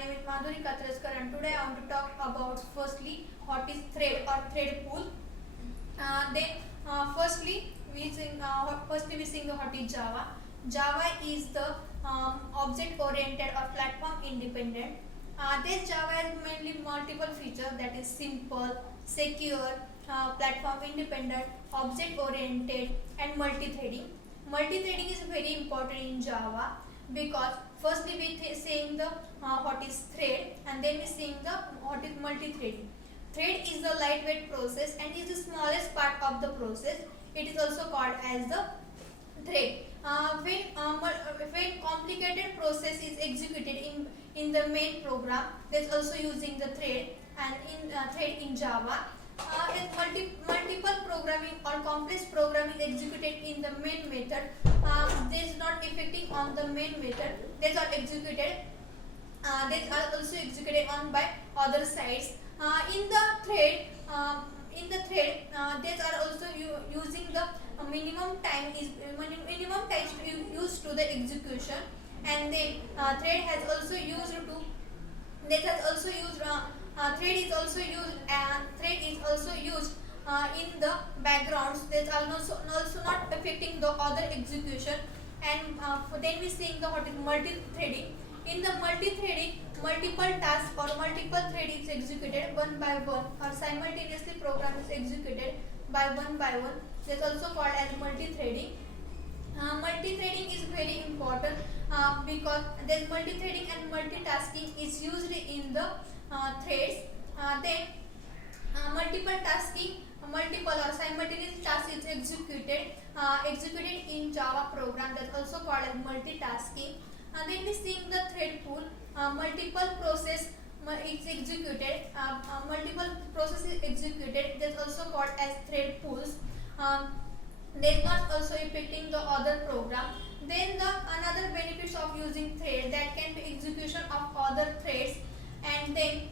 name is Madhuri Katraskar and today I want to talk about firstly what is thread or thread pool. Firstly we sing what is Java. Java is the object oriented or platform independent. This Java has mainly multiple features, that is simple, secure, platform independent, object oriented and multi-threading. Multi-threading is very important in Java because firstly we saying the what is thread and then we saying the what is multi-threading. Thread is the lightweight process and is the smallest part of the process. It is also called as the thread. When complicated process is executed in the main program, there's also using the thread and in thread in Java. If multiple programming or complex programming executed in the main method, this is not affecting on the main method. These are executed. These are also executed on by other sides. In the thread, these are also using the minimum time used to the execution, and then thread has also used to that has also used thread is also used in the backgrounds. That are also not affecting the other execution. And then we seeing the what is multi-threading. In the multi-threading, multiple tasks or multiple thread is executed one by one or simultaneously program is executed by one. That's also called as multi-threading. Multi-threading is very important because then multi-threading and multitasking is used in the threads. Multiple or simultaneous tasks is executed in Java program. That's also called as multitasking. Then we seeing the thread pool. Multiple process is executed. That's also called as thread pools. They not also affecting the other program. Then the another benefits of using thread, that can be execution of other threads. And then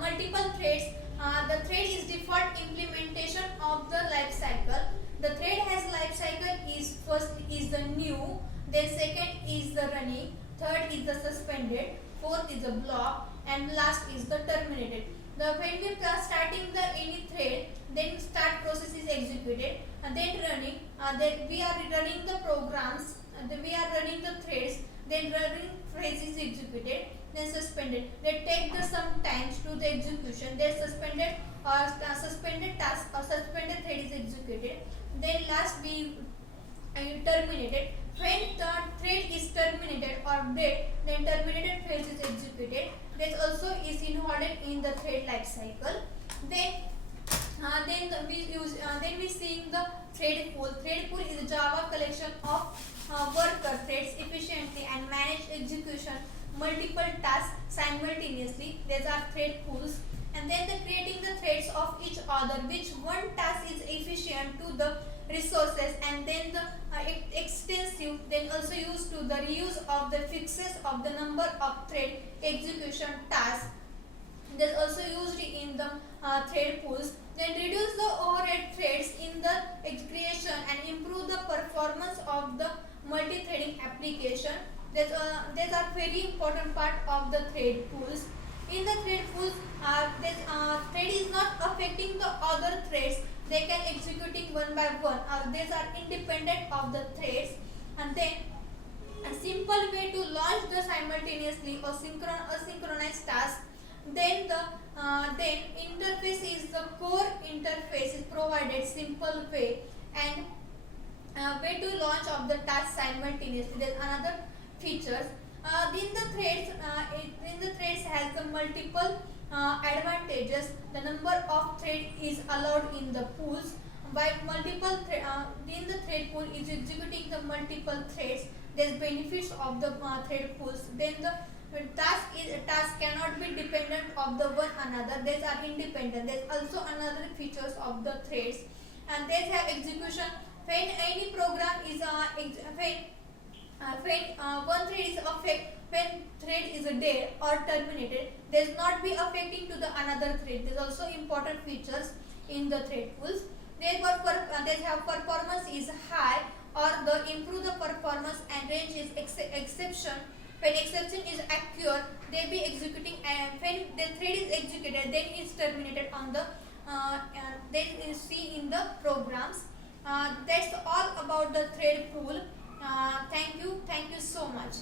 multiple threads. The thread is default implementation of the life cycle. The thread has life cycle is first is the new, then second is the running, third is the suspended, fourth is the block, and last is the terminated. When we are starting the any thread, then start process is executed, and then running. Then we are running the programs. We are running the threads. Then running phrase is executed. Then suspended. They take the some times to the execution. Then suspended task or suspended thread is executed. Then last we terminated. When the thread is terminated or dead, then terminated phase is executed. That also is involved in the thread life cycle. Then we seeing the thread pool. Thread pool is a Java collection of worker threads efficiently and manage execution multiple tasks simultaneously. These are thread pools. And then creating the threads of each other, which one task is efficient to the resources, and then the extensive, then also used to the reuse of the fixes of the number of thread execution tasks. That's also used in the thread pools. Then reduce the overhead threads in the creation and improve the performance of the multi-threading application. These are very important part of the thread pools. In the thread pools, thread is not affecting the other threads. They can executing one by one. These are independent of the threads. And then a simple way to launch the simultaneously or synchronized task. Then the interface is the core interface is provided simple way and way to launch of the task simultaneously. There's another features. In the threads has the multiple advantages. The number of thread is allowed in the pools. By multiple in the thread pool is executing the multiple threads. There's benefits of the thread pools. Then the task cannot be dependent of the one another. These are independent. There's also another features of the threads, and they have execution when any program is one thread is when thread is dead or terminated, does not be affecting to the another thread. There's also important features in the thread pools. They have performance is high or the improve the performance, and range is exception. When exception is occur, they they'll be executing, and when the thread is executed, then it's terminated on the then you see in the programs. That's all about the thread pool. Thank you so much.